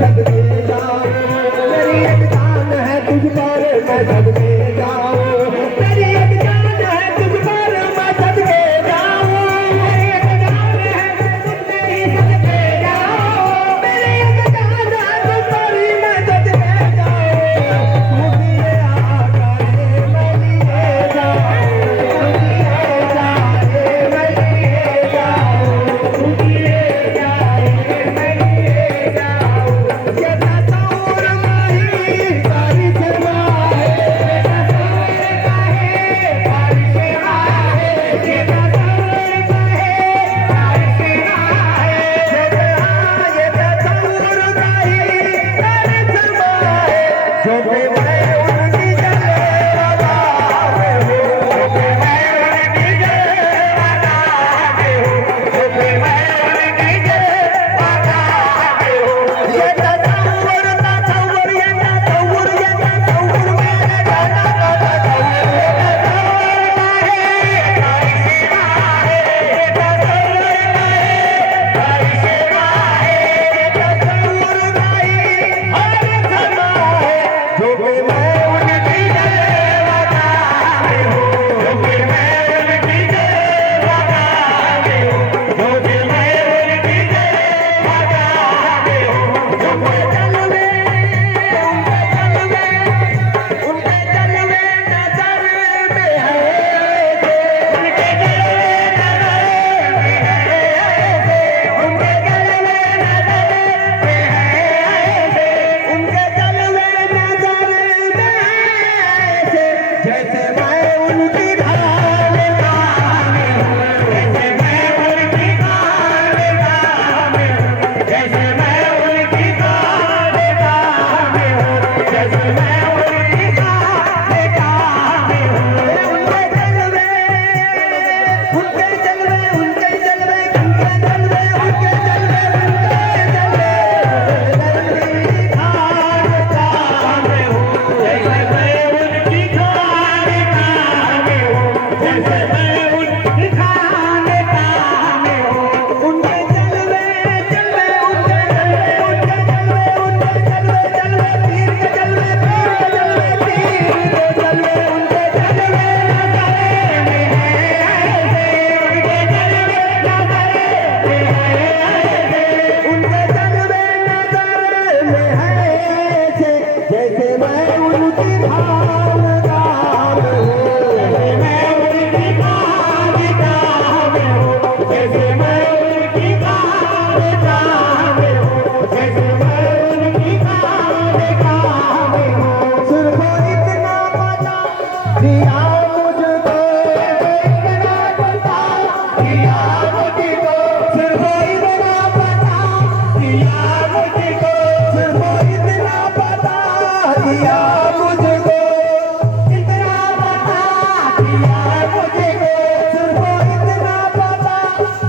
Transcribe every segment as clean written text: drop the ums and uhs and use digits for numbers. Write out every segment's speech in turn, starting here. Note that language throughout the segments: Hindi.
सदके जाऊं, मेरी एक जान है तुझ पर मैं सदके जाऊं, मेरी एक जान है तुझ पर मैं सदके जाऊं, मेरी एक जान है तुझ ही सदके जाऊं, मेरी एक जान है तुझ पर ही मैं सदके जाऊं, तू दिए आकर मैं लिए जाऊं, तू दिए जाए मैं लिए जाऊं, तू दिए जाए मैं लिए जाऊं, ये तस्वीर नहीं बारिश माहे, ये तस्वीर काहे बारिश माहे, ये तस्वीर काहे बारिश माहे, ये तस्वीर नहीं बारिश माहे, जो भी मैं उनकी जलवा में हूँ, जो भी मैं उनकी जलवा में हूँ, जो भी मैं उनकी जलवा में हूँ, ये तस्वीर तस्वीर ये तस्वीर ये तस्वीर मेरे गाना का तस्वीर, ये तस्वीर काहे बारिश माहे, ये तस्वीर काहे बारिश माहे, ये तस्वीर काहे बारिश माहे, जो भी मैं उनकी जलवा में हूँ, जो भी मैं उनकी जलवा में हूँ, जो भी मैं उनकी जलवा में हूँ, जो मैं जलवे उनके जलवे नजर में है, उनके जलवे नजर में है, उनके जलवे नजर में है, उनके जलवे नजर में है, जैसे मैं उनकी ढाल में हूँ, जैसे मैं उनकी ढाल में हूँ, जैसे मैं उनकी ढाल में हूँ, जैसे मैं उनकी ढाल में हूँ, उनके जलवे उनके जलवे उनके जलवे उनके जलवे उनके जलवे उनके जलवे उनकी ढाल में हूँ, जैसे मैं उनकी ढाल में हूँ, जैसे मैं उनकी ढाल में हूँ, उनके जलवे जलवे उनके जलवे उनके जलवे उनके जलवे जलवे पीर के जलवे पीर के जलवे पीर के जलवे उनके जलवे नजर में है, उनके जलवे नजर में है, उनके जलवे नजर में है, जैसे मैं उनकी भावदार हूँ, जैसे मैं उनकी भावदार हूँ, जैसे मैं उनकी भावदार हूँ, जैसे मैं उनकी भावदार हूँ, सिर्फ इतना पता दिया मुझको, इतना पता दिया मुझको, सिर्फ इतना पता दिया मुझको, सिर्फ इतना पता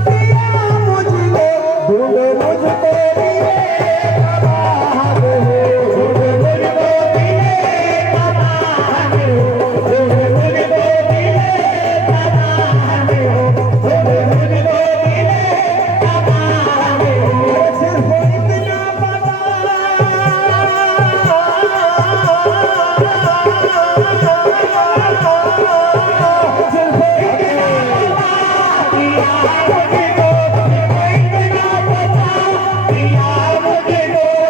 दिया मुझको, इतना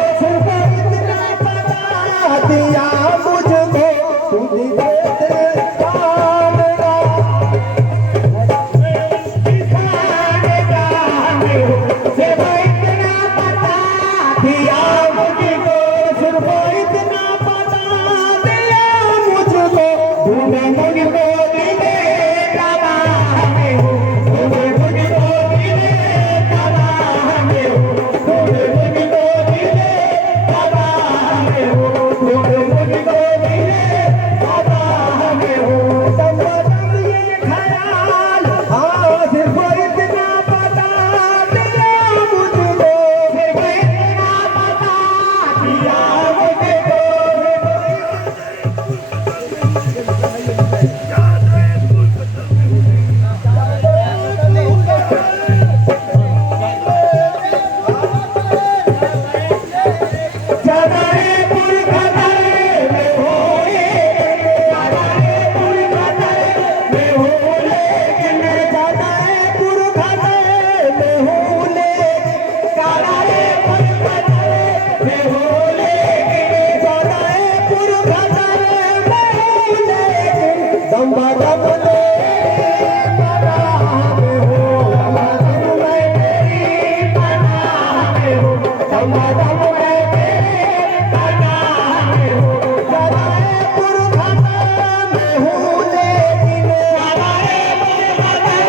पता दिया मुझको, सिर्फ इतना पता दिया मुझको, ढूंढ मुझको दिए तबाह हो, ढूंढ मुझको दिए तबाह हो, ढूंढ मुझको दिए तबाह हो, ढूंढ मुझको दिए तबाह हो, सिर्फ इतना पता दम तेरी पनाह में हूँ, दम मैं तेरी पनाह में हूँ, दम मैं तेरी पनाह में हूँ। सदाए पुरखतर में हूँ लेकिन, सदाए पुरखतर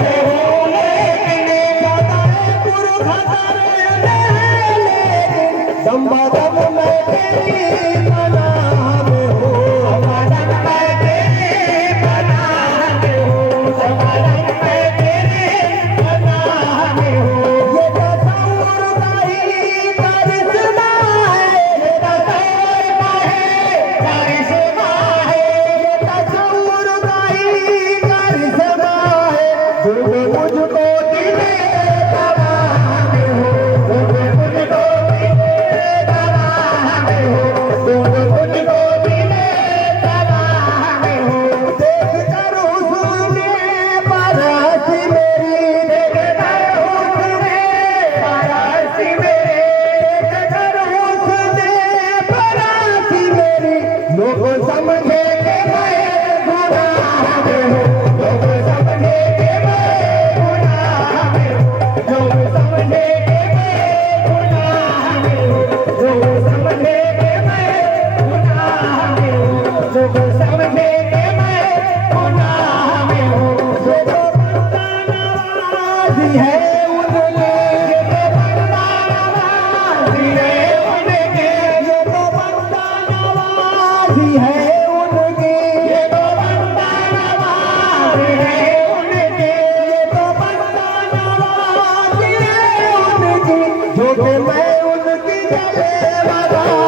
में हूँ लेकिन, सदाए पुरखतर में लेकिन, दम मैं तेरी पनाह में हूँ, दम मैं तेरी पनाह में हूँ, दम मैं तेरी पनाह में हूँ। ये तसव्वुर का ही करिश्मा है, ये तसव्वुर का ही करिश्मा है, ये तसव्वुर का ही करिश्मा है। तुम मुझको दिले तबाह में हो, तुम मुझको दिले तबाह में हो, तुम मुझको दिले तबाह में हो। देख कर हुस्न बरसी मेरी, देख कर हुस्न बरसी मेरी, देख कर हुस्न बरसी मेरी। लोग समझे कि मैं गुनाह में हूँ, लोग समझे कि मैं गुनाह में हूँ, लोग समझे कि मैं गुनाह में हूँ, लोग समझे कि मैं गुनाह में हूँ, लोग समझे कि मैं गुनाह में हूँ। जो तो बंदा नवाज़ी है उनके, जो तो बंदा नवाज़ी है उनके, जो तो बंदा नवाज़ी है उनके, ये तो बंदा नवाज़ी है उनके, ये तो बंदा नवाज़ी है उनकी। जो कि मैं उनकी जलवागाह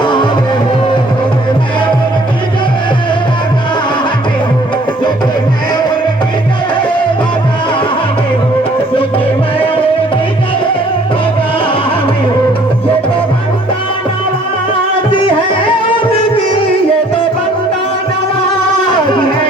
में हूँ, जो कि मैं उनकी जलवागाह में हूँ, जो कि मैं उनकी जलवागाह में हूँ, जो कि मैं उनकी जलवागाह में हूँ। ये तो बंदा नवाज़ी है उनकी, ये तो बंदा नवाज़ी है,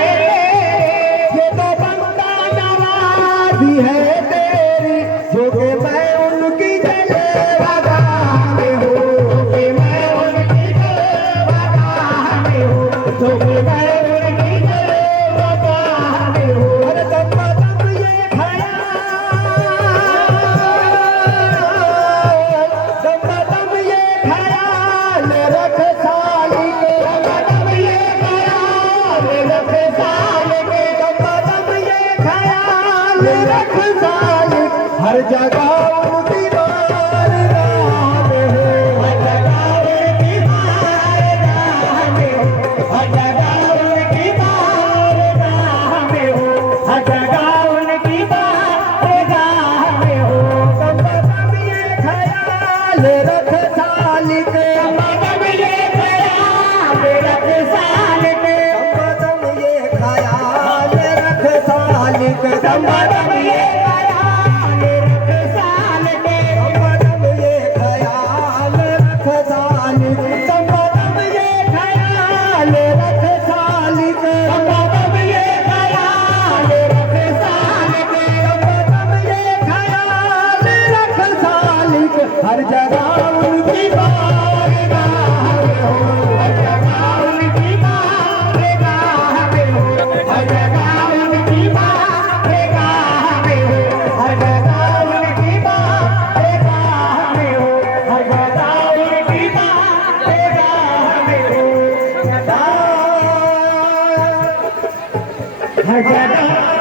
ये तो बंदा नवाज़ी है तेरी। जो कि मैं उनकी जलवागाह में हूँ, जो कि मैं उनकी जलवागाह में हूँ, जो कि मैं उनकी जलवागाह में हूँ। अरे दम दम ये ख्याल रख सालिक, दम ये ख्याल रख सालिक, दम ये ख्याल रख सालिक। हर जगह उनकी बारगाह में हो, हर जगह उनकी बारगाह में हो, हर जगह उनकी बारगाह में हो, हर जगह उनकी बारगाह में हो। दम ये ख्याल रख सालिक, दम ये ख्याल रख सालिक, दम ये ख्याल रख सालिक, दम ये ख्याल रख सालिक, दम ये ख्याल रख सालिक, दम ये ख्याल रख सालिक, दम ये ख्याल रख सालिक, दम ये ख्याल रख सालिक। हर जगह उनकी बारगाह में हो, हर जगह उनकी बारगाह में हो, हर जगह उनकी बारगाह में हो, हर जगह उनकी बारगाह में हो, हर जगह उनकी बारगाह में हो। हर जगह